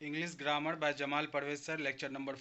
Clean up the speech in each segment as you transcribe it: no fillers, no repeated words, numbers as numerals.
English Grammar by Jamal Parvez sir, lecture number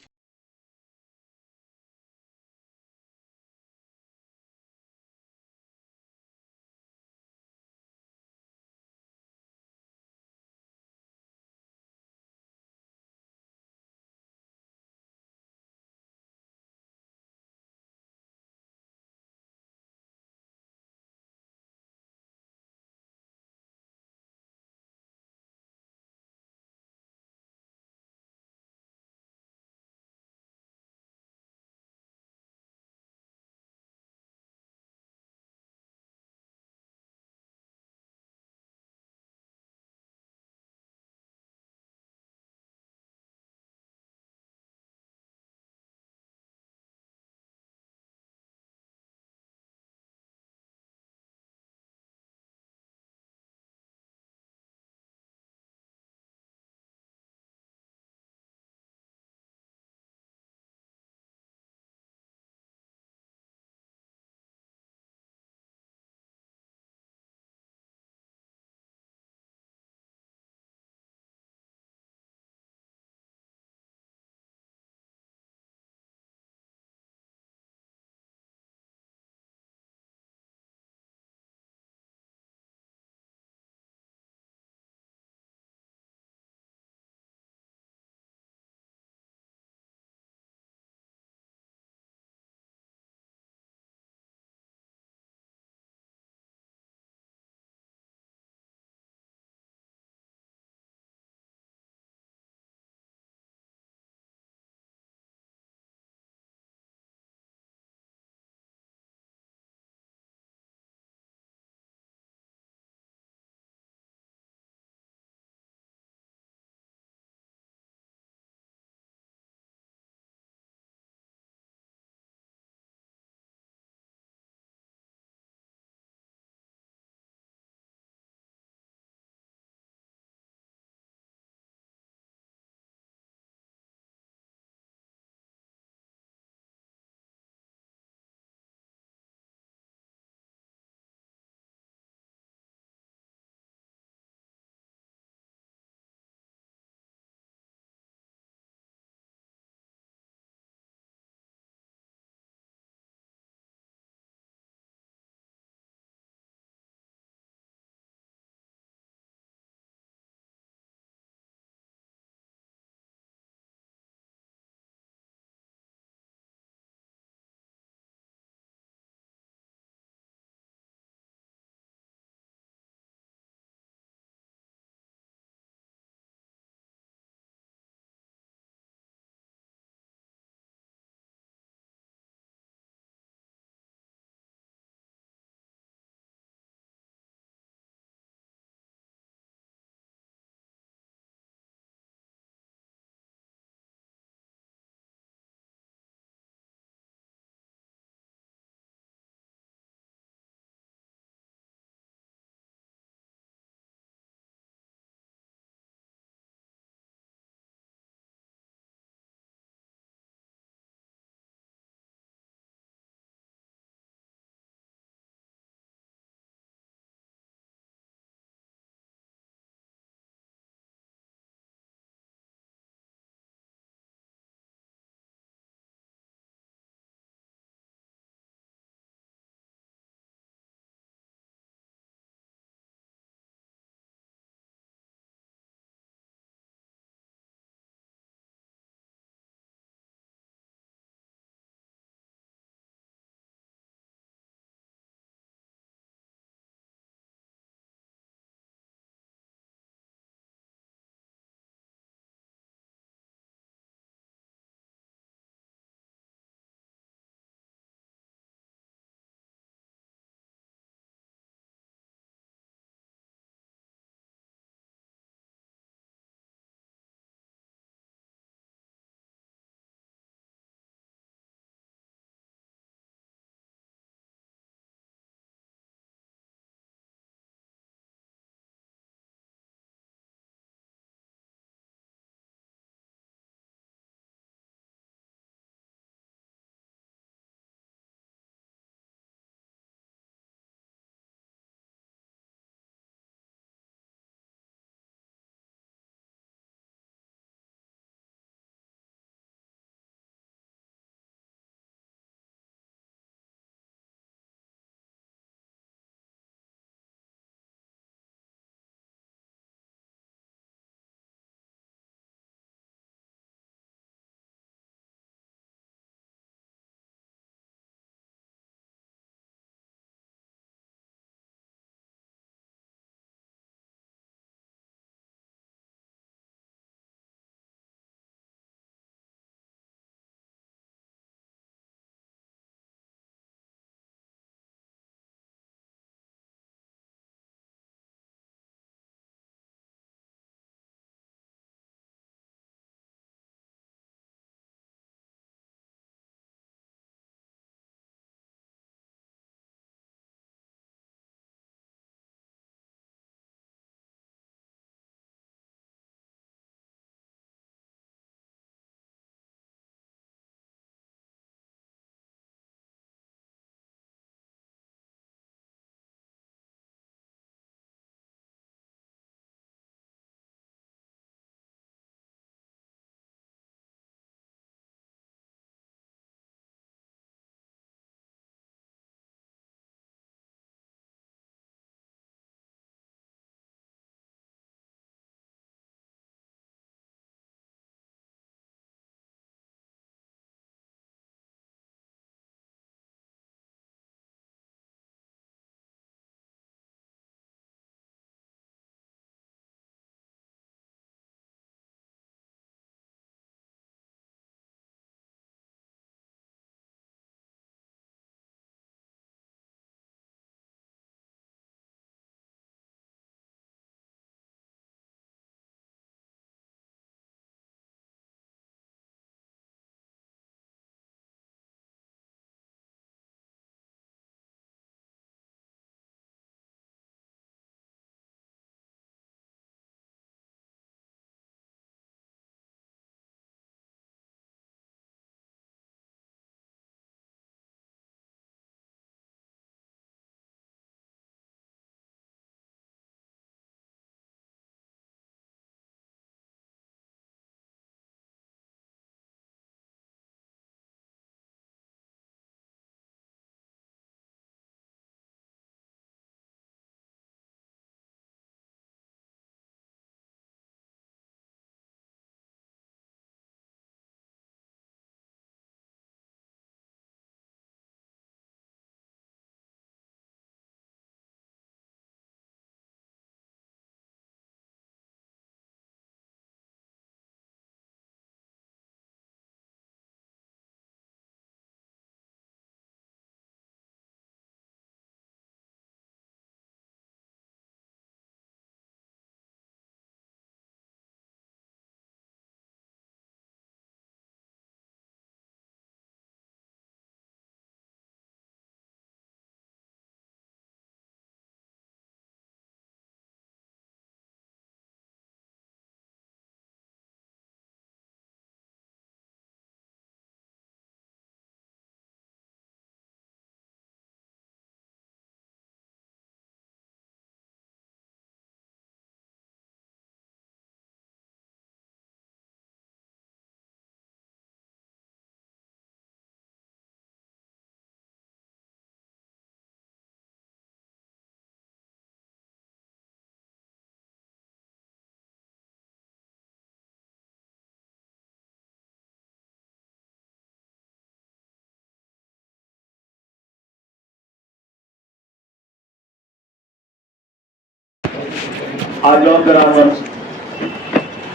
आ जाओ grammar,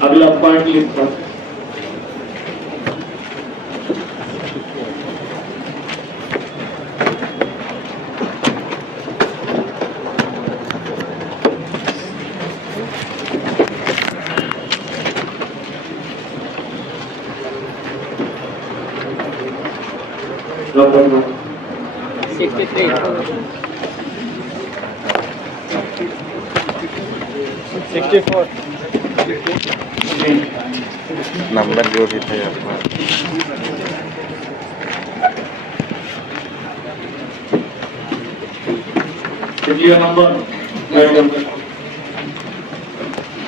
अगला point लिखो। Number 63 64 number जो भी थे अपना ये नंबर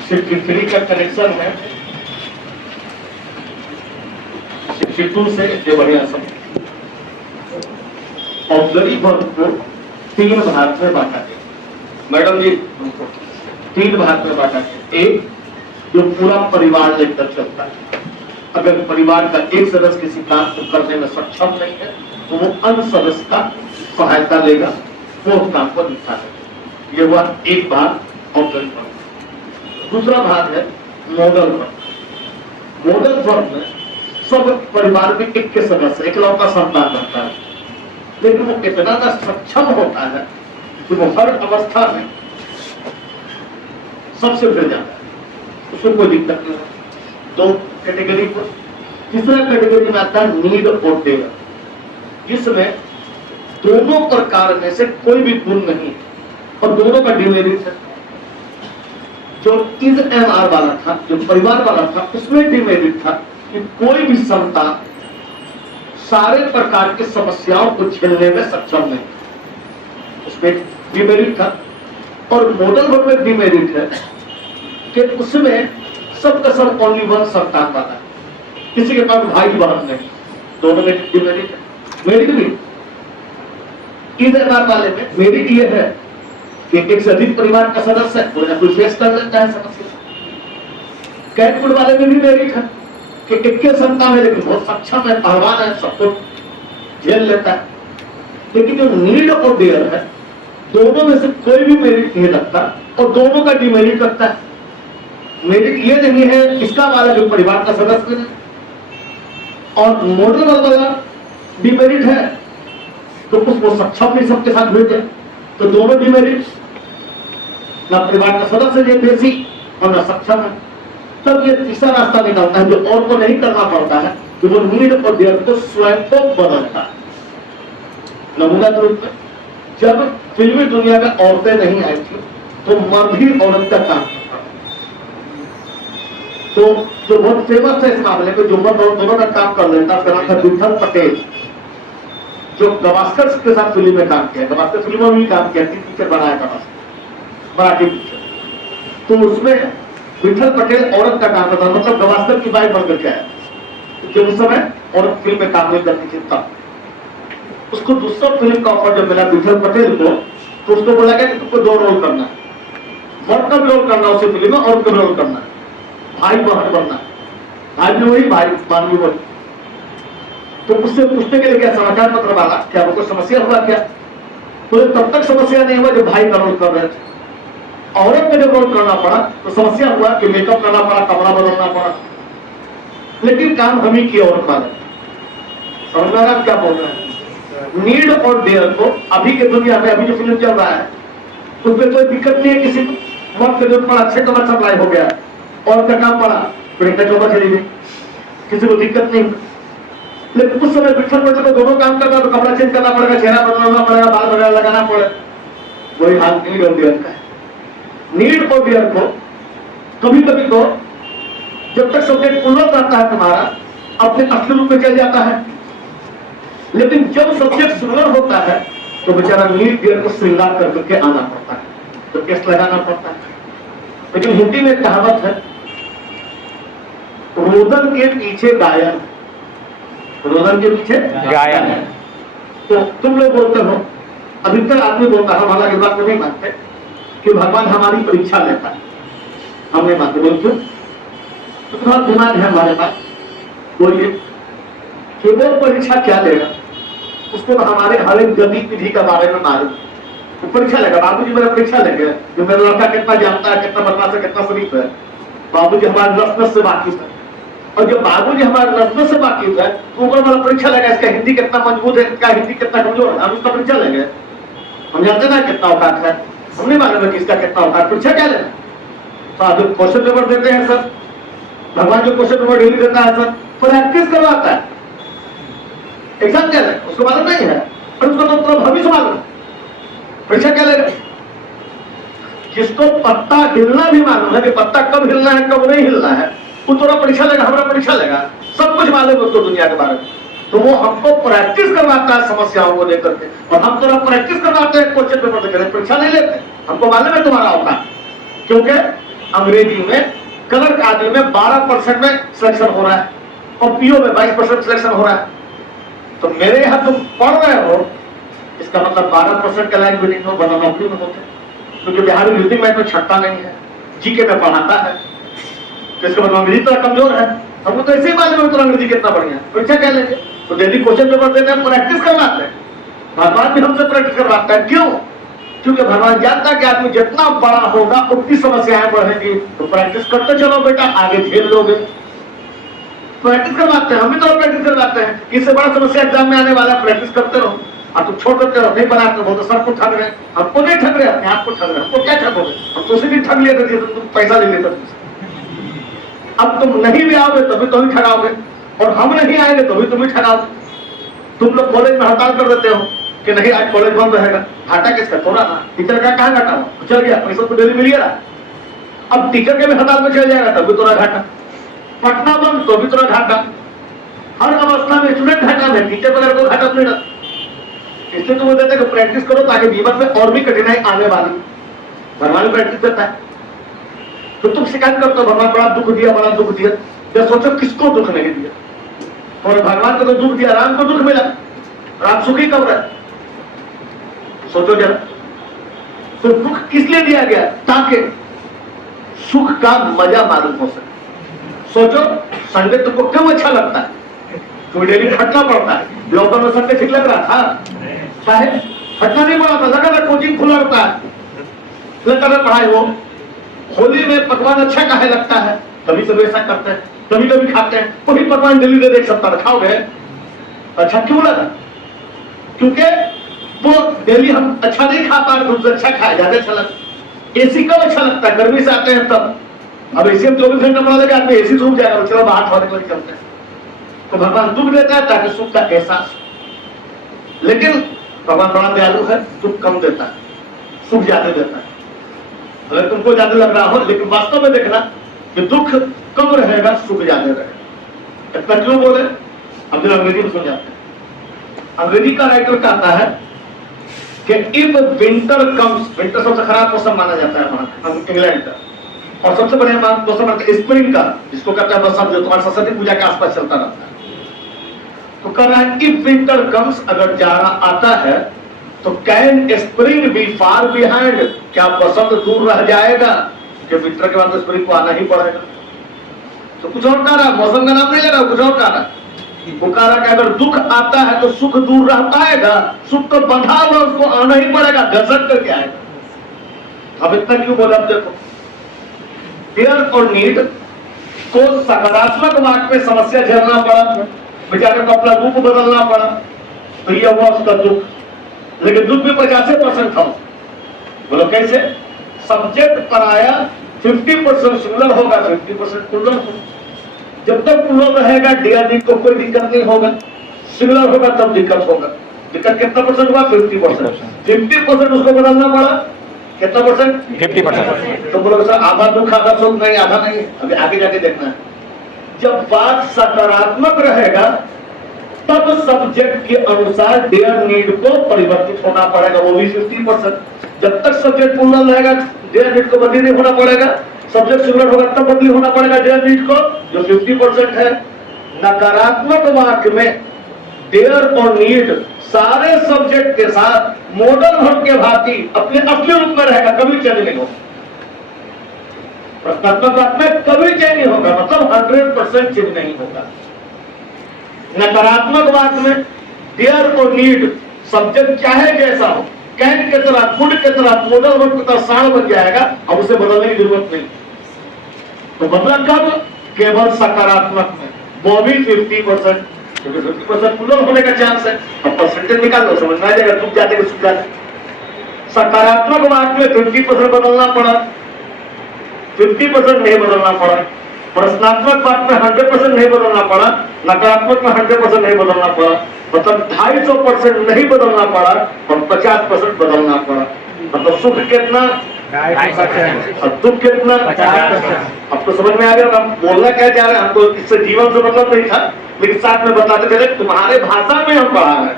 63 का कनेक्शन है 62 से ये बढ़िया सब ऑक्सिलरी वर्ब को 3 भाग में बांटा गया। मैडम जी 3 भाग में बांटा गया। एक जो पूरा परिवार लेकर चलता है, अगर परिवार का एक सदस्य किसी काम को करने में सक्षम नहीं है तो वो अन्य सदस्य का सहायता लेगा, वो उस काम को निपटा देगा। ये हुआ एक भाग ऑक्सिलरी वर्ब। दूसरा भाग है मॉडल वर्ब। मॉडल वर्ब में सब परिवार में एक के सदस्य इकलौता संतान रहता है, लेकिन वो इतना ना सक्षम होता है कि वो हर अवस्था में सबसे भिड़ जाता है, उसको कोई दिक्कत नहीं है। दो कैटेगरी को। तीसरा कैटेगरी में आता है नीड और डेयर, जिसमें दोनों प्रकार में से कोई भी गुण नहीं और दोनों का डिमेरिट है। जो इज एम आर वाला था, जो परिवार वाला था, उसमें डिमेरिट था कि कोई भी संतान सारे प्रकार की समस्याओं को झेलने में सक्षम नहीं, उसमें डिमेरिट था। और मॉडल वर्ब में डिमेरिट है कि उसमें सबका सब ओनली वन संतान वाला है, किसी के पास भाई बहन नहीं, दोनों में डिमेरिट है। मेरिट भी इस वाले में मेरिट ये है कि एक से अधिक परिवार का सदस्य है, कोई ना कोई फेस कर लेता है समस्या। कैटफुड वाले में भी मेरिट है कि एक के संतान है लेकिन बहुत सक्षम है, पहलवान है, सबको झेल लेता है। लेकिन जो नीड और डेयर है, दोनों में से कोई भी मेरिट नहीं रखता और दोनों का डिमेरिट रखता है। मेरिट ये नहीं है इसका वाला जो परिवार का सदस्य है, और मॉडल वाला डिमेरिट है तो वो सक्षम नहीं सबके साथ भिड़ जाए, तो दोनों डिमेरिट, ना परिवार का सदस्य जो बेसी और ना सक्षम है। तब ये तीसरा रास्ता निकालता है जो और को नहीं करना पड़ता है कि वो नीड और डेयर को स्वयं को बदलता है। नमूना के रूप में जब फिल्मी दुनिया में औरतें नहीं आई थी तो मर्द ही औरत का काम करता था। तो जो बहुत फेमस है इस मामले में, जो मर्द और दोनों का काम कर लेता, उसका नाम था विठल पटेल, जो गवास्कर के साथ फिल्म में काम किया। गवास्कर फिल्मों में भी काम किया, पिक्चर बनाया गवास्कर, मराठी पिक्चर। तो उसमें विठल पटेल औरत का काम करता, मतलब गवास्कर की वाइफ बनकर के आया, क्योंकि उस समय औरत फिल्म में काम नहीं करती थी। तब उसको दूसरा फिल्म का ऑफर जब मिला विठल पटेल को, तो उसको बोला गया कि तुमको 2 रोल करना है, मर्द का भी रोल करना उसी फिल्म में, औरत का भी रोल करना है, भाई बहन बनना है, भाई भी वही, भाई बहन भी वही। तो उससे पूछने के लिए क्या समाचार पत्र वाला, क्या वो कोई समस्या हुआ क्या? बोले तब तक समस्या नहीं हुआ जब भाई का रोल कर रहे थे। औरत का जब रोल करना पड़ा तो समस्या हुआ कि मेकअप करना पड़ा, कपड़ा बदलना पड़ा, लेकिन काम हम ही किए औरत वाले। समझ में आ रहा क्या बोल रहे हैं? नीड और डेयर को अभी के दुनिया में, अभी जो फिल्म चल रहा है उसमें कोई दिक्कत नहीं है। किसी मर्द का जो पड़ा अच्छे कमर सप्लाई हो गया, औरत का काम पड़ा प्रियंका चोपड़ा चली गई, किसी को दिक्कत नहीं। लेकिन उस समय विठल पटेल को दोनों काम करना, तो कपड़ा चेंज करना पड़ेगा, चेहरा बदलना पड़ेगा, बाल वगैरह लगाना पड़ेगा। वही हाल नीड और डेयर का है। नीड और डेयर को कभी कभी तो जब तक सब्जेक्ट उन्नत रहता है तुम्हारा, अपने असली रूप में चल जाता है, लेकिन जब सब्जेक्ट सुंदर होता है तो बेचारा नीड डेयर को श्रृंगार कर करके आना पड़ता है, तो टेस्ट लगाना पड़ता है। लेकिन हिंदी में कहावत है, रोदन के पीछे गायन, रोदन के पीछे गायन। तो तुम लोग बोलते हो, अधिकतर आदमी बोलता है, हमारा इस बात को नहीं मानते कि भगवान हमारी परीक्षा लेता है, हम नहीं मानते। बोल क्यों? तो थोड़ा दिमाग है हमारे पास, बोलिए केवल परीक्षा क्या लेगा, उसको तो हमारे हर एक गतिविधि के बारे में मालूम, वो परीक्षा लेगा, बाबूजी मेरा परीक्षा लेंगे कि मेरा लड़का कितना जानता है, कितना बदमाश है, कितना शरीफ है। बाबूजी हमारे नस से वाकिफ है, और जब बाबूजी हमारे नस से वाकिफ है तो ऊपर वाला परीक्षा लेगा इसका हिंदी कितना मजबूत है, इसका हिंदी कितना कमजोर है, हम उसका परीक्षा लेंगे। हम जानते ना कितना औकात है, हम नहीं मालूम है कि इसका कितना औकात, परीक्षा क्या लेना। तो आप जो क्वेश्चन पेपर देते हैं सर, भगवान जो क्वेश्चन पेपर डेली देता है सर, प्रैक्टिस करवाता है। एग्जाम क्या है उसको मालूम नहीं है, पर उसको तो भविष्य मालूम। परीक्षा क्या लेगा, जिसको पत्ता हिलना भी मालूम है कि पत्ता कब हिलना है कब नहीं हिलना है, वो थोड़ा परीक्षा लेगा, हमारा परीक्षा लेगा, सब कुछ मालूम है उसको दुनिया के बारे में। तो वो हमको प्रैक्टिस करवाता है समस्याओं को लेकर के, और हम थोड़ा प्रैक्टिस करवाते हैं क्वेश्चन पेपर देकर, परीक्षा नहीं लेते। हमको मालूम है तुम्हारा औकात, क्योंकि अंग्रेजी में कलर आदि में 12% में सिलेक्शन हो रहा है और पीओ में 22% सिलेक्शन हो रहा है। तो मेरे यहाँ तुम पढ़ रहे हो, इसका मतलब 12% का लाइन भी नहीं हो, बना नौकरी में होते, क्योंकि बिहारी म्यूजिक में तो छट्टा नहीं है, जीके में पढ़ाता है, तो इसका मतलब अंग्रेजी तो कमजोर है। हमको तो ऐसे ही मालूम है तो अंग्रेजी कितना बढ़िया, परीक्षा क्या लेंगे। तो डेली क्वेश्चन पेपर देते हैं, प्रैक्टिस करवाते हैं, भगवान भी हमसे प्रैक्टिस करवाता है। क्यों? क्योंकि भगवान जानता है कि आदमी जितना बड़ा होगा उतनी समस्याएं बढ़ेंगी, तो प्रैक्टिस करते चलो बेटा, आगे झेल लोगे। प्रैक्टिस करवाते हैं, हम भी तो प्रैक्टिस करवाते हैं, इससे बड़ा समस्या एग्जाम में आने वाला, प्रैक्टिस करते रहो। आप तो छोड़ देते रहो, नहीं बनाते हो तो सबको ठग रहे, हमको नहीं ठग रहे, अपने आप को ठग रहे। हमको क्या ठगोगे, हम तो उसी दिन ठग लेते थे, तुम पैसा ले लेते थे। अब तुम नहीं भी आओगे तभी तुम ही ठगाओगे, और हम नहीं आएंगे तो भी तुम ही ठगाओगे। तुम लोग कॉलेज में हड़ताल कर देते हो कि नहीं आज कॉलेज बंद रहेगा, घाटा किसका, थोड़ा ना, टीचर का कहाँ घाटा हो, चल गया पैसा तो डेली मिल गया। अब टीचर के भी हड़ताल में चल जाएगा तभी थोड़ा घाटा, पटना बंद तो भी थोड़ा घाटा, हर अवस्था में स्टूडेंट घाटा में, टीचर वगैरह को घाटा नहीं रहता। इसलिए तो वो देते हैं कि प्रैक्टिस करो ताकि जीवन में और भी कठिनाई आने वाली, भगवान प्रैक्टिस करता है। तो तुम शिकायत करते हो भगवान बड़ा दुख दिया, बड़ा दुख दिया, जब सोचो किसको दुख नहीं दिया, और भगवान को तो दुख दिया, राम को दुख मिला, राम सुखी कब रहे, सोचो जरा। तो दुख किस लिए दिया गया, ताकि सुख का मजा मालूम हो सके। सोचो संडे तुमको क्यों अच्छा लगता है, क्योंकि डेली खटना पड़ता है। लॉकडाउन में संडे ठीक लग रहा था, चाहे खटना नहीं पड़ा था, लगातार कोचिंग खुला रहता है, लगातार पढ़ाई हो। होली में पकवान अच्छा काहे लगता है, कभी कभी ऐसा करते हैं, कभी कभी खाते हैं, वही पकवान डेली दे एक सप्ताह खाओगे, अच्छा क्यों लगा, क्योंकि वो डेली हम अच्छा नहीं खा पा रहे, तुमसे अच्छा खाए, ज्यादा अच्छा लगता। एसी कब अच्छा लगता है, गर्मी से आते हैं तब, अब एसी में 24 घंटे पड़ा लगा, एसी सूख जाएगा, चलो बाहर थोड़े थोड़े चलते हैं। तो भगवान दुख देता है ताकि सुख का एहसास, लेकिन भगवान बड़ा दयालु है, दुख कम देता है, सुख ज्यादा देता है। अगर तुमको ज्यादा लग रहा हो, लेकिन वास्तव में देखना कि दुख कम रहेगा, सुख ज्यादा रहेगा। इतना क्यों बोले, हम जो अंग्रेजी में समझाते हैं। अंग्रेजी का राइटर कहता है कि इफ विंटर कम्स, विंटर सबसे खराब मौसम माना जाता है वहां इंग्लैंड का, और सबसे बढ़िया मौसम रहता है स्प्रिंग का, जिसको कहते हैं बसंत, जो तुम्हारे सरस्वती पूजा के आसपास चलता रहता है। तो कह रहा है इफ विंटर कम्स, अगर जाड़ा आता है तो can spring be far behind, क्या बसंत दूर रह जाएगा, कि विंटर के बाद तो स्प्रिंग को आना ही पड़ेगा। तो कुछ और कह रहा, मौसम का नाम नहीं ले रहा, कुछ और कह रहा, वो कह रहा कि अगर दुख आता है तो सुख दूर रह पाएगा, सुख तो बंधा हुआ उसको आना ही पड़ेगा, घसट करके आएगा। अब इतना क्यों बोला, अब देखो डियर और नीड को सकारात्मक वाक्य में समस्या झेलना पड़ा, बेचारे को अपना रूप बदलना पड़ा, तो यह हुआ उसका दुख। लेकिन दुख भी 50% था। बोलो कैसे, सब्जेक्ट पर आया 50% सिंगुलर होगा, 50% प्लूरल होगा। जब तक प्लूरल रहेगा डियर नीड को कोई दिक्कत नहीं होगा, सिंगुलर होगा तब दिक्कत होगा। दिक्कत कितना परसेंट हुआ, 50%। 50% उसको बदलना पड़ा, कितना परसेंट, 50%। तो बोलो सर आधा दुख आधा सुख, नहीं आधा नहीं, अभी आगे जाके देखना है। जब बात सकारात्मक रहेगा तब सब्जेक्ट के अनुसार डियर नीड को परिवर्तित होना पड़ेगा, वो भी 50%। जब तक सब्जेक्ट प्लूरल रहेगा डियर नीड को बदली नहीं होना पड़ेगा, सब्जेक्ट सिंगुलर होगा तब बदली होना पड़ेगा डियर नीड को, जो 50% है। नकारात्मक वाक्य में डियर और नीड सारे सब्जेक्ट के साथ मॉडल वर्ब के भांति अपने असली रूप में रहेगा, कभी चेंज नहीं होगा। प्रश्नात्मक वाक्य में कभी चेंज नहीं होगा, मतलब 100% चेंज नहीं होगा। नकारात्मक वाक्य में डियर और नीड सब्जेक्ट चाहे जैसा हो, कैन की तरह, फूड की तरह, मॉडल वर्ब की तरह साण बन जाएगा, अब उसे बदलने की जरूरत नहीं। तो बदला कब? केवल सकारात्मक में। वो भी 50%, क्योंकि 50% प्लूरल होने का चांस है। अब परसेंटेज निकाल लो, समझ में आ जाएगा, तुम जाते कि सुन जाते। सकारात्मक वाक्य में 50% बदलना पड़ा, 50% नहीं बदलना पड़ा। प्रश्नात्मक वाक्य में 100% नहीं बदलना पड़ा, नकारात्मक में 100% नहीं बदलना पड़ा। मतलब 250% नहीं बदलना पड़ा और 50% बदलना पड़ा। मतलब सुख कितना? 2.5%। और दुख कितना? 50%। अब तो समझ में आ गया हम बोलना क्या चाह रहे हैं। हमको इससे जीवन से मतलब नहीं था, लेकिन साथ में बताते चले तुम्हारे भाषा में हम पढ़ा रहे हैं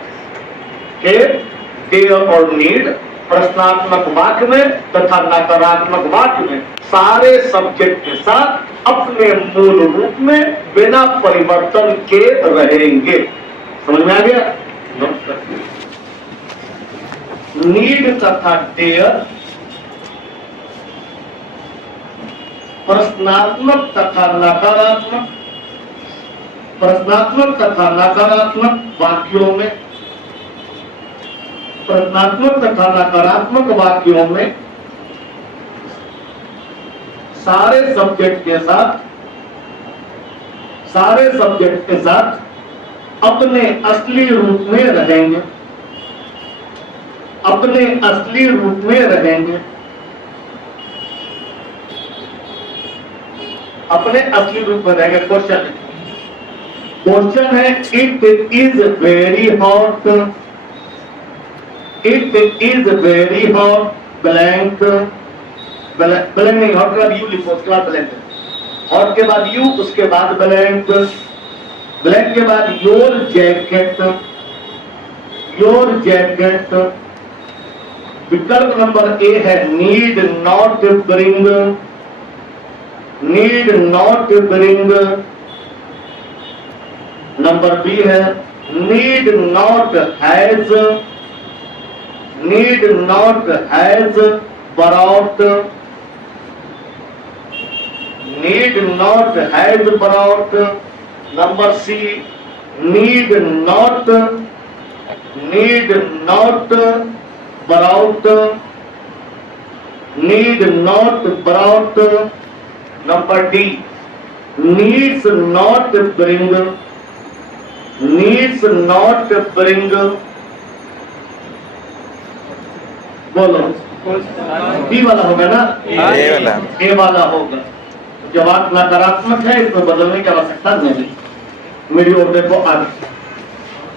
कि देयर और नीड प्रश्नात्मक वाक्य में तथा नकारात्मक वाक्य में सारे सब्जेक्ट के साथ अपने मूल रूप में बिना परिवर्तन के रहेंगे। समझ में आ गया? नीड तथा देयर प्रश्नात्मक तथा नकारात्मक, प्रश्नात्मक तथा नकारात्मक वाक्यों में, प्रश्नात्मक तथा नकारात्मक वाक्यों में सारे सब्जेक्ट के साथ, सारे सब्जेक्ट के साथ अपने असली रूप में रहेंगे, अपने असली रूप में रहेंगे, अपने असली रूप में रहेंगे। क्वेश्चन, क्वेश्चन है it is very hot, it is very hot blank, blank नहीं, हॉट के बाद यू लिखो, उसके बाद ब्लैंक, हॉट के बाद यू, उसके बाद ब्लैंक, ब्लैंक के बाद योर जैकेट, योर जैकेट। विकल्प नंबर ए है need not bring, need not bring. Number B है need not has, need not has brought, need not has brought. Number C, need not brought, need not brought. Number D, needs not bring, needs not bring. बोलो, B वाला होगा ना? ए वाला, ए वाला होगा। जवाब नकारात्मक है, इसमें बदलने की आवश्यकता नहीं। मेरी ओर देखो आगे।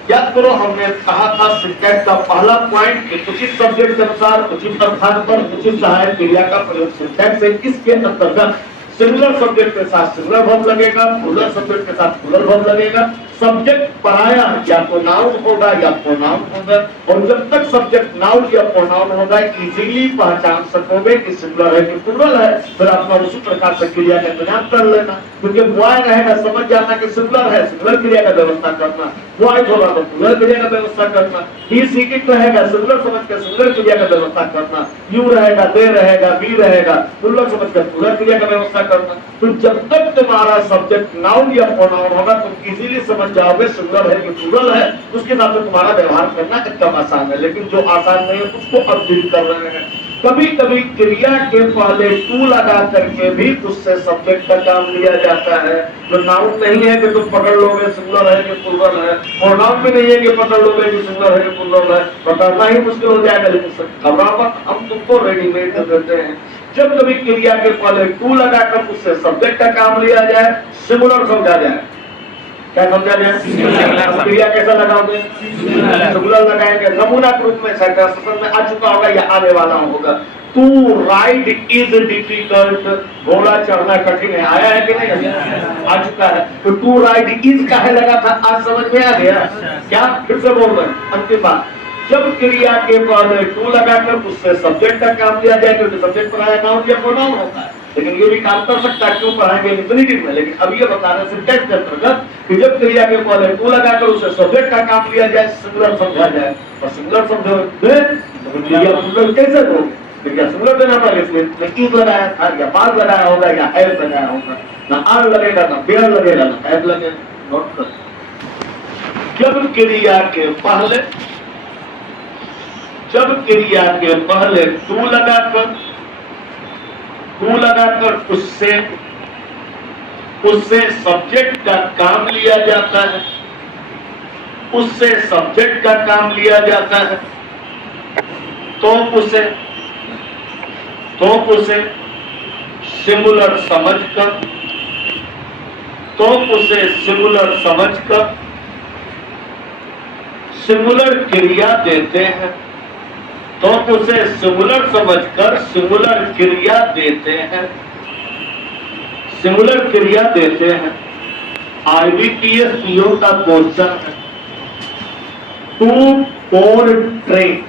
याद करो हमने कहा था सिंटैक्स का पहला पॉइंट कि उचित सब्जेक्ट के अनुसार उचित अर्थात पर उचित सहायक क्रिया का प्रयोग सिंटैक्स है। इसके अंतर्गत सिंगुलर सब्जेक्ट के साथ सिंगुलर वर्ब लगेगा, प्लूरल सब्जेक्ट के साथ प्लूरल वर्ब लगेगा। सब्जेक्ट पराया या तो नाउन होगा या प्रोनाउन होगा, और जब तक सब्जेक्ट नाउन या प्रोनाउन होगा इजीली पहचान सकोगे कि सिंगुलर है कि प्लूरल है। फिर अपना उसी प्रकार से क्रिया का इंतजाम कर लेना, क्योंकि बॉय रहेगा समझ जाना कि सिंगुलर है, सिंगुलर क्रिया का व्यवस्था करना। बॉयज होगा तो प्लूरल क्रिया का व्यवस्था करना। ही सीकिंग रहेगा सिंगुलर समझ कर सिंगुलर क्रिया का व्यवस्था करना। यू रहेगा, दे रहेगा, बी रहेगा, प्लूरल समझ कर प्लूरल क्रिया का व्यवस्था करना। तो जब तक तुम्हारा सब्जेक्ट नाउन या प्रोनाउन होगा तुम इजीली समझ जाओगे सिंगुलर है कि प्लूरल है। उसके साथ तुम्हारा व्यवहार करना एकदम आसान है, लेकिन जो आसान नहीं है उसको अब डील कर रहे हैं। कभी कभी क्रिया के पहले टू लगा करके भी उससे सब्जेक्ट का काम लिया जाता है। जो नाउन नहीं है कि तुम पकड़ लोगे सिंगुलर है कि प्लूरल है, प्रोनाउन भी नहीं है कि पकड़ लोगे कि सिंगुलर है कि प्लूरल है, बताना ही मुश्किल हो जाएगा। लेकिन घबराहट हम तुमको रेडीमेड कर देते हैं। जब कभी क्रिया के पहले टू लगाकर उससे सब्जेक्ट का काम लिया जाए, सिंगुलर समझा जाए। क्या समझा जाए? क्रिया कैसा लगाओगे? सिंगुलर लगाएंगे। नमूना के रूप में सेंटेंस में आ चुका होगा या आने वाला होगा। टू राइड इज डिफिकल्ट, घोड़ा चढ़ना कठिन है। आया है कि नहीं? आ चुका है। तो टू राइड इज काहे लगा था, आज समझ में आ गया क्या? फिर से बोल रहे हैं अंतिम बात। जब क्रिया के पहले टू लगाकर उससे सब्जेक्ट का काम लिया जाए, क्योंकि सब्जेक्ट पढ़ाया नाउन या प्रोनाउन होता है। लेकिन ये भी काम कर सकता है, क्यों पढ़ाएंगे इंफिनिटिव में। लेकिन अब ये बता रहे सिंटैक्स के अंतर्गत कि जब क्रिया के पहले टू लगाकर उसे सब्जेक्ट का काम लिया जाए, सिंगुलर समझा जाए। और सिंगुलर समझोगे तो क्रिया प्लूरल कैसे दोगे? क्योंकि सिंगुलर देना पड़ेगा, इसमें इज लगाया था या बाद लगाया होगा या हैव लगाया होगा। ना आर लगेगा, ना बेयर लगेगा, ना हैव लगेगा। नोट कर, जब क्रिया के पहले जब क्रिया के पहले टू लगाकर उससे सब्जेक्ट का काम लिया जाता है, तो उसे सिंगुलर समझकर सिंगुलर क्रिया देते हैं, सिंगुलर क्रिया देते हैं। IBPS PO का क्वेश्चन है, to portrait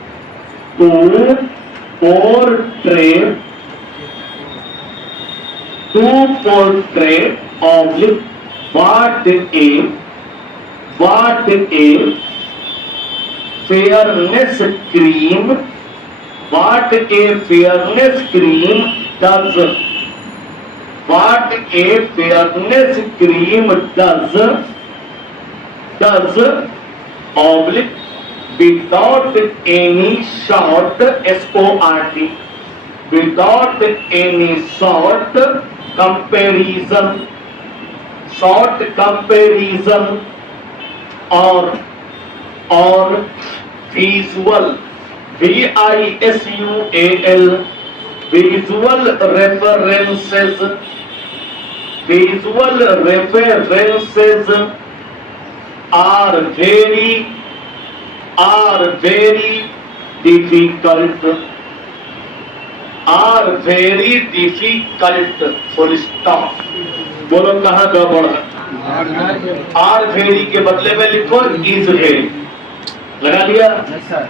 oblique what a fairness cream does oblique without any short SORT, without any short comparison or visual VISUAL visual references are very difficult full stop। बोलो कहाँ गड़बड़ है? Are very के बदले में लिखो इज वेरी, लगा लिया।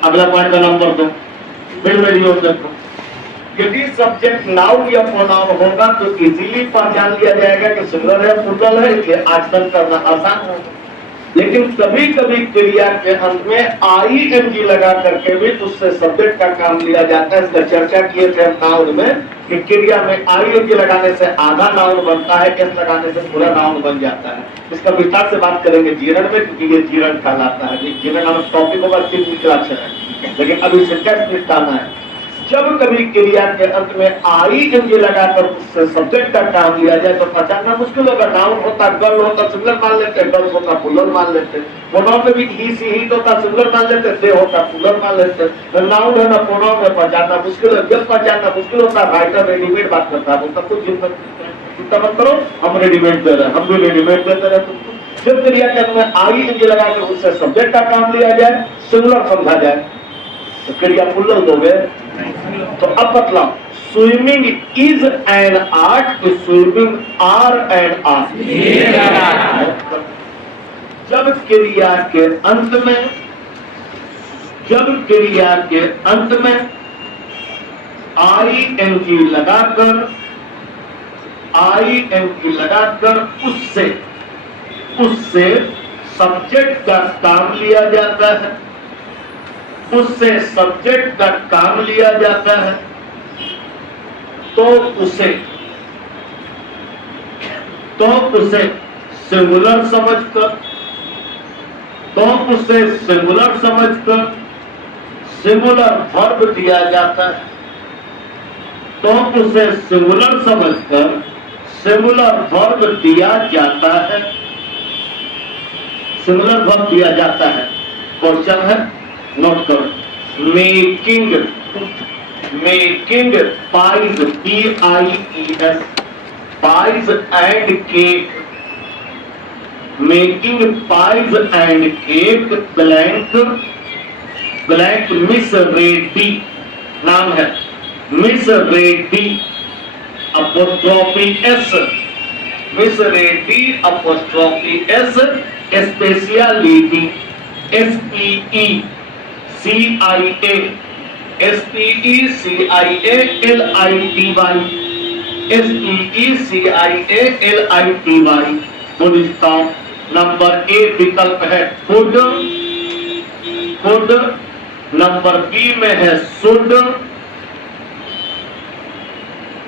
अगला पॉइंट का नंबर दो, फिर मेरी ओर देखो। यदि सब्जेक्ट नाउन या प्रोनाउन होगा तो इजीली पहचान लिया जाएगा कि सिंगुलर है प्लूरल है, इसलिए आजकल करना आसान होगा। लेकिन कभी कभी क्रिया के अंत में ING लगा करके भी उससे सब्जेक्ट का काम लिया जाता है। इसका चर्चा किए थे हम नाउन में कि क्रिया में ING लगाने से आधा नाउन बनता है, S लगाने से पूरा नाउन बन जाता है। इसका विस्तार से बात करेंगे जीरण में, क्योंकि ये जीरण कहलाता है। जीरण हम टॉपिक होगा 3 अक्षर है, लेकिन अभी सिंटैक्स निपटाना है। जब कभी क्रिया के अंत में ING लगाकर उससे सब्जेक्ट का काम लिया जाए तो पहचानना मुश्किल होगा। नाउन होता गर्ल होता सिंगुलर मान लेते, गर्ल्स होता प्लूरल मान लेते, प्रोनाउन में भी ही सी ही होता सिंगुलर मान लेते, दे होता प्लूरल मान लेते। नाउन है ना प्रोनाउन में पहचानना मुश्किल है। जब पहचानना मुश्किल होता राइटर रेडीमेड बात करता है, बोलता कुछ चिंता मत करो, हम रेडीमेड दे रहे हैं, हम भी रेडीमेड देते रहे। जब क्रिया के अंत में ING लगाकर उससे सब्जेक्ट का काम लिया जाए, सिंगुलर समझा जाए, तो क्रिया प्लूरल दोगे। तो अब बतलाओ, swimming is an art, swimming are an art. जब क्रिया के अंत में ING लगाकर उससे सब्जेक्ट का काम लिया जाता है, तो उसे सिंगुलर समझकर सिंगुलर वर्ब दिया जाता है, सिंगुलर वर्ब दिया जाता है। क्वेश्चन है, नोट करो। Making pies PIES pies and cake, making pies and cake blank miss Reddy, नाम है miss Reddy _S, miss Reddy _S speciality SPECIALITY number A विकल्प है फूड, नंबर B में है शुड,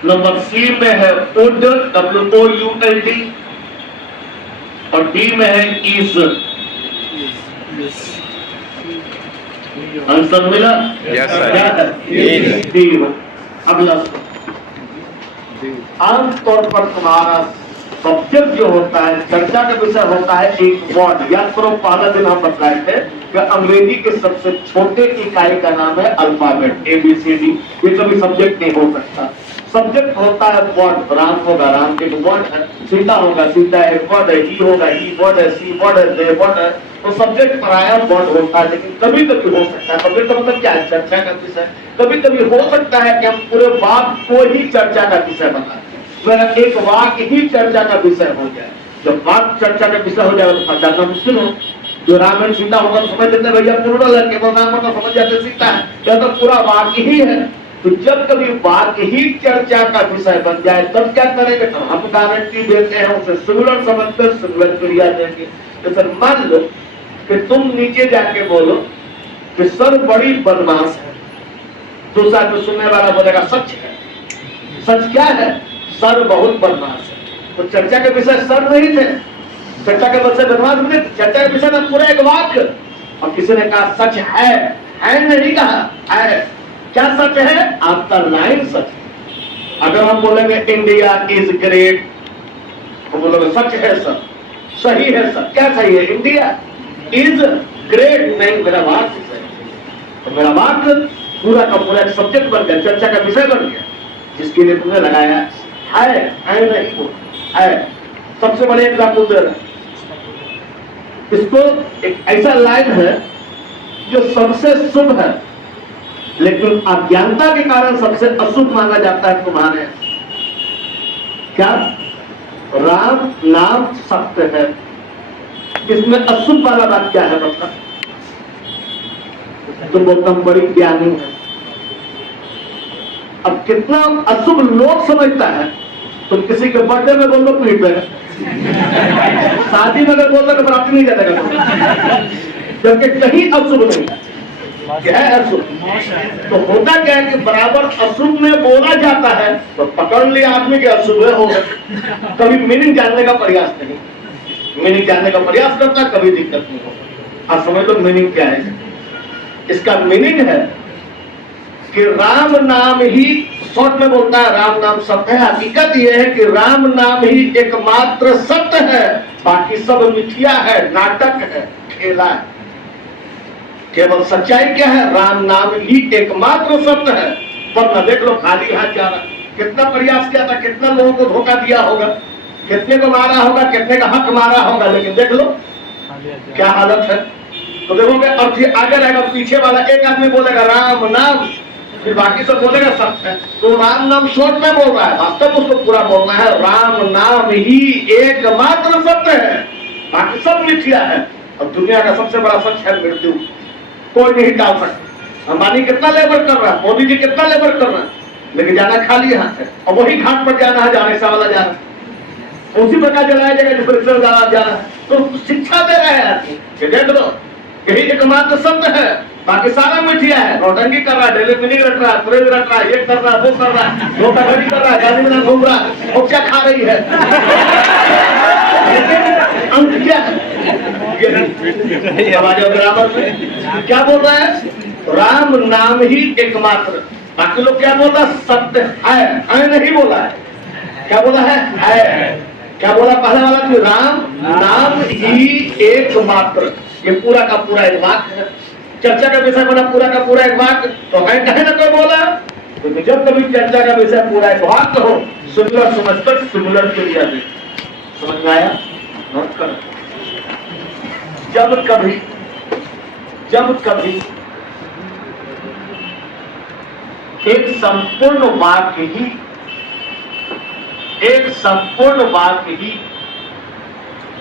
नंबर C में है would WOULD और D में है is। आंसर मिला? Yes, sir. क्या है? तीन। अगला आमतौर पर तुम्हारा सब्जेक्ट जो होता है, चर्चा का विषय होता है एक वर्ड। याद करो, पहला दिन हम बताए थे कि अंग्रेजी के सबसे छोटे इकाई का नाम है अल्फाबेट, ABCD। ये कभी सब्जेक्ट नहीं हो सकता। सब्जेक्ट होता है वर्ड। राम होगा, राम के वर्ड है। सीता होगा, सीता एक वर्ड है। ही होगा, ही वर्ड है। सी वर्ड है, दे वर्ड है। तो सब्जेक्ट पराया वर्ड होता है। लेकिन कभी कभी हो सकता है, सब्जेक्ट का मतलब क्या है? चर्चा का विषय। कभी कभी हो सकता है कि हम पूरे वाक्य को ही चर्चा का विषय बनाते हैं। मेरा एक वाक्य ही चर्चा का विषय हो जाए। जब वाक्य चर्चा का विषय हो जाए तो समझना मुश्किल हो। जो रामायण सीता होगा तो समझ लेते भैया प्लूरल है, केवल राम होगा समझ जाते सीता है, या तो पूरा वाक्य ही है। तो जब कभी वाक्य ही चर्चा का विषय बन जाए तब क्या करेंगे? तो हम गारंटी देते हैं, उसे सिंगुलर समझकर सिंगुलर क्रिया देंगे। तो सर मान लो कि तुम नीचे जाके बोलो कि सर बड़ी बदमाश है। दूसरा जो सुनने वाला बोलेगा सच है। सच क्या है? सर बहुत बदमाश है। तो चर्चा के विषय सर नहीं थे, चर्चा के विषय बदमाश नहीं थे। चर्चा के विषय में पूरा एक वाक्य। और किसी ने कहा सच है नहीं कहा, है। क्या सच है? आपका लाइन सच है। अगर हम बोलेंगे इंडिया इज ग्रेट, तो बोलोगे सच है सर, सही है सर। क्या सही है? इंडिया इज ग्रेट नहीं, मेरा वाक्य सही है। तो मेरा वाक्य पूरा का पूरा एक सब्जेक्ट बन गया, चर्चा का विषय बन गया, जिसके लिए तुमने लगाया है नहीं वो है। सबसे बड़े एग्जाम्पल दे रहे हैं। इसको एक ऐसा लाइन है जो सबसे शुभ है, लेकिन अज्ञानता के कारण सबसे अशुभ माना जाता है तुम्हारे। क्या? राम नाम सत्य है। इसमें अशुभ वाला बात क्या है? मतलब तुम बोलता हूं बड़ी ज्ञानी है। अब कितना अशुभ लोग समझता है। तुम किसी के बर्थडे में बोल दो पीठ पे, शादी में अगर बोल दो तो बराती नहीं जाएगा, जबकि कहीं अशुभ नहीं। क्या है अशुभ? तो होता क्या है कि बराबर अशुभ में बोला जाता है तो पकड़ लिया आदमी के अशुभ हो। कभी मीनिंग जानने का प्रयास नहीं, मीनिंग जानने का प्रयास करता, कभी दिक्कत नहीं होगा। आप समझ लो मीनिंग क्या है। इसका मीनिंग है कि राम नाम ही, शॉर्ट में बोलता है राम नाम सत्य है। हकीकत यह है कि राम नाम ही एकमात्र सत्य है, बाकी सब मिथ्या है, नाटक है, खेला है। केवल सच्चाई क्या है? राम नाम ही एकमात्र सत्य है। वरना देख लो खाली हाथ जा रहा। कितना प्रयास किया था, कितना लोगों को धोखा दिया होगा, कितने को मारा होगा, कितने का हक मारा होगा, लेकिन देख लो क्या हालत है। तो देखोगे अब फिर आगे रहेगा, पीछे वाला एक आदमी बोलेगा राम नाम, फिर बाकी सब बोलेगा सत्य है। तो राम नाम शॉर्ट में बोल रहा है, वास्तव उसको पूरा बोलना है राम नाम ही एकमात्र सत्य है, बाकी सब मिथ्या है। और दुनिया का सबसे बड़ा सच है मृत्यु, कोई नहीं टाल सकता। अंबानी कितना लेबर कर रहा है, मोदी जी कितना लेबर कर रहा है, लेकिन जाना खाली हाथ है। और वही घाट पर जाना है जहाँ रिक्शा वाला जा रहा है, उसी प्रकार जलाया जाएगा जिस पर रिक्शा वाला जा रहा है। तो शिक्षा दे रहा है कि देख लो यही एकमात्र सत्य है, बाकी सारा मिथ्या है। नौटंकी कर रहा है, डेली मीटिंग रख रहा है, पूरे रख रहा है, ये कर रहा है, वो कर रहा है, धोखाधड़ी कर रहा है, गाड़ी में घूम रहा है, और क्या खा रही है। अंत क्या है? बराबर में क्या बोल रहा है? राम नाम ही एकमात्र, बाकी लोग क्या बोल रहा है? सत्य है नहीं बोला है। क्या बोला है? क्या बोला पहले वाला? कि राम नाम ही एकमात्र। ये पूरा का पूरा एक वाक्य है, चर्चा का विषय बना पूरा का पूरा एक वाक्य। तो है कहे ना कोई बोला, तो जब कभी चर्चा का विषय पूरा एक वाक्य हो, सिंगुलर समझकर सिंगुलर क्रिया दे। समझ में आया? नोट कर। जब कभी एक संपूर्ण वाक्य ही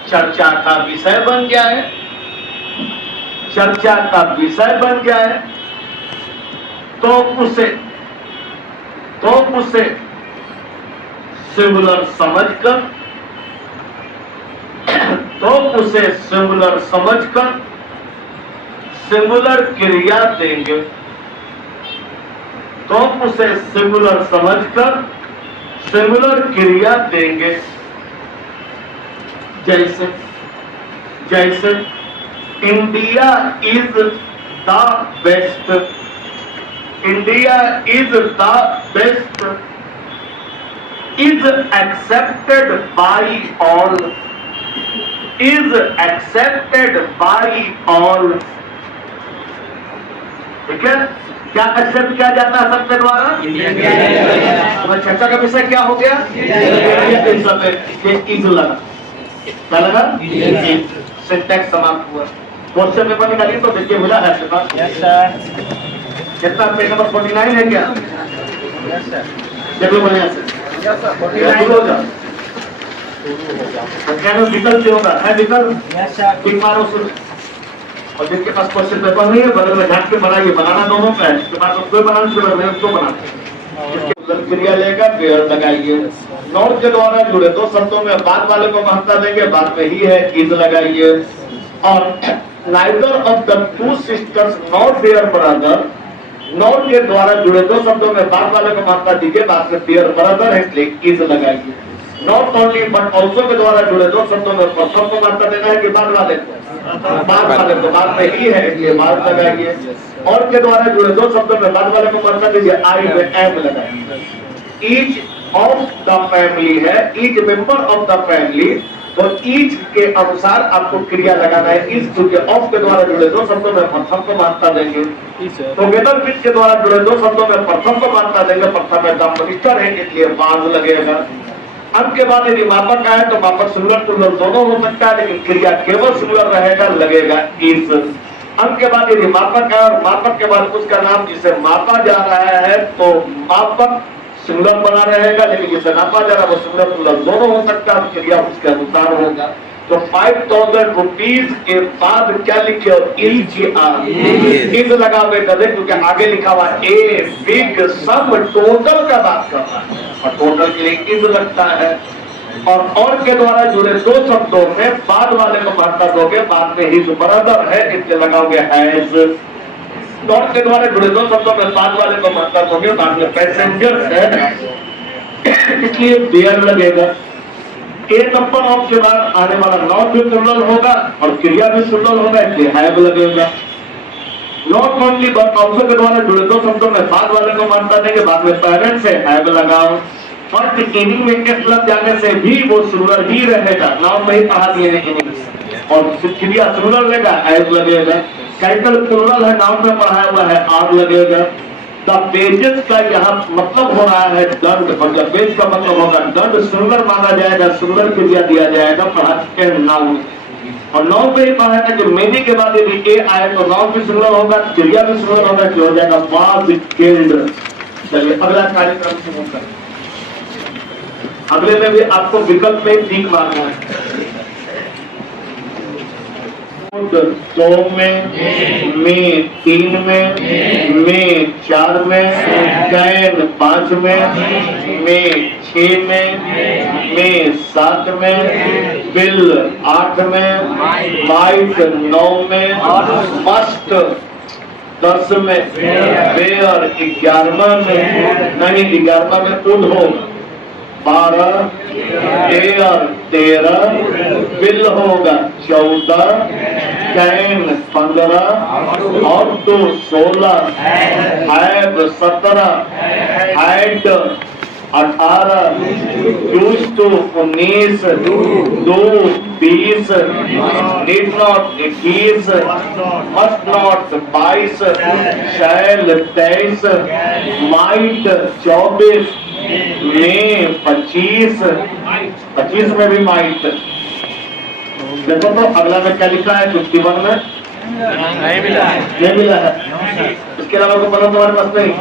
चर्चा का विषय बन गया है, तो उसे सिंगुलर समझकर सिंगुलर क्रिया देंगे। तो उसे सिंगुलर समझकर सिंगुलर क्रिया देंगे। जैसे India is the best, India is the best, is accepted by all, is accepted by all. ठीक है, क्या एक्सेप्ट किया जाता है सबके द्वारा? तो चर्चा का विषय क्या हो गया? ये इज लगा, क्या लगा? सिंटैक्स समाप्त हुआ। क्वेश्चन पेपर निकालिए तो देखिए मिला है आपके पास? Yes sir. कितना पेज नंबर 49 है क्या? Yes sir. देखो बढ़िया से। Yes sir. शुरू हो जाओ। संख्या में विकल्प होगा, है विकल्प? Yes sir. टिक मारो शुरू। और जिसके पास क्वेश्चन पेपर नहीं है बगल में झाँक के बनाइए, बनाना दोनों का है। जिसके पास कोई बनाना शुरू है उसको बनाना। क्रिया लेगा पेड़ लगाइए। नॉट के द्वारा जुड़े दो शब्दों में बाद वाले को महत्ता देंगे, बाद में ही है इज लगाइए। और neither of the two sisters not their brother, not के द्वारा जुड़े दो शब्दों में बाद वाले को महत्ता दीजिए, बाद में देयर ब्रदर है इसलिए इज लगाइए। नॉट ओनली बट ऑल्सो के द्वारा जुड़े दो शब्दों में प्रथम को महत्ता देना है कि बाद वाले को? बाद वाले को, बाद में ही है इसलिए बाद लगाइए। और के द्वारा जुड़े दो शब्दों में बाद वाले को महत्ता दीजिए, आई में एम लगाइए। ईच ऑफ द फैमिली है, each member of the family, तो ईच के अनुसार आपको क्रिया लगाना है। इस क्योंकि ऑफ के द्वारा जुड़े दो शब्दों में प्रथम को महत्ता देंगे, तो वेदर विद के द्वारा जुड़े दो शब्दों में प्रथम को महत्ता देंगे, प्रथम में द मिनिस्टर है इसलिए बाद लगेगा। अंक के बाद यदि मापक आए तो मापक सिंगुलर प्लूरल दोनों हो सकता है, लेकिन क्रिया केवल सिंगुलर रहेगा, लगेगा इज। अंक के बाद यदि मापक आए और मापक के बाद उसका नाम जिसे मापा जा रहा है तो मापक सिंगुलर बना रहेगा, लेकिन जिसे नापा जा रहा है वो सिंगुलर प्लूरल दोनों हो सकता है, क्रिया उसके अनुसार होगा। तो 5000 रुपीज के बाद क्या लिखे? और इज लगा हुए गधे, क्योंकि आगे लिखा हुआ ए बिग सम टोटल का बात कर रहा है और टोटल के लिए इज लगता है। और के द्वारा जुड़े दो शब्दों में बाद वाले को महत्ता दोगे, बाद में हिज ब्रदर है इसलिए लगाओगे हैज। नॉट के द्वारा जुड़े दो शब्दों में बाद वाले को महत्ता दोगे, बाद में पैसेंजर है इसलिए बेयर लगेगा। ए नंबर ऑफ के बाद आने वाला नॉट भी प्लूरल होगा और क्रिया भी प्लूरल होगा इसलिए हैव लगेगा। नॉट ओनली बट ऑल्सो के द्वारा जुड़े दो शब्दों में बाद वाले को मानता देंगे, बाद में पेरेंट्स है हैव लगाओ। और इनिंग में एस लग जाने से भी वो सिंगुलर ही रहेगा, नाम में ही पढ़ा दिए इनिंग, और क्रिया सिंगुलर लेगा हैव लगेगा। टाइटल प्लूरल है, नाम में पढ़ाया हुआ है आर लगेगा। द पेजेस का यहाँ मतलब हो रहा है दंड, और जब पेज का मतलब होगा दंड सिंगुलर माना जाएगा, सिंगुलर क्रिया दिया जाएगा, पढ़ा के नाउन। और नाउन पे ही पढ़ा था कि मेनी के बाद यदि ए आए तो नाउन भी सिंगुलर होगा, क्रिया भी सिंगुलर होगा, जो हो जाएगा वाज किल्ड। चलिए अगला कार्यक्रम शुरू करें। अगले में भी आपको विकल्प में ठीक मारना है। 2 में 3 में 4 में, कैन 5 में 6 में 7 में, बिल 8 में, माइट 9 में, मस्ट 10 में, बेयर 11 में, नहीं 11 में उड होगा, 12, एयर 13, बिल होगा 14, कैन 15 और 2 16, have 17, had 18, used to 19, do 20, did not 21, must not 22, shall 23, might 24, may 25 में भी माइट। देखो तो अगला में क्या लिखा है? 51 में नहीं मिला है, इसके अलावा को पता तुम्हारे पास नहीं।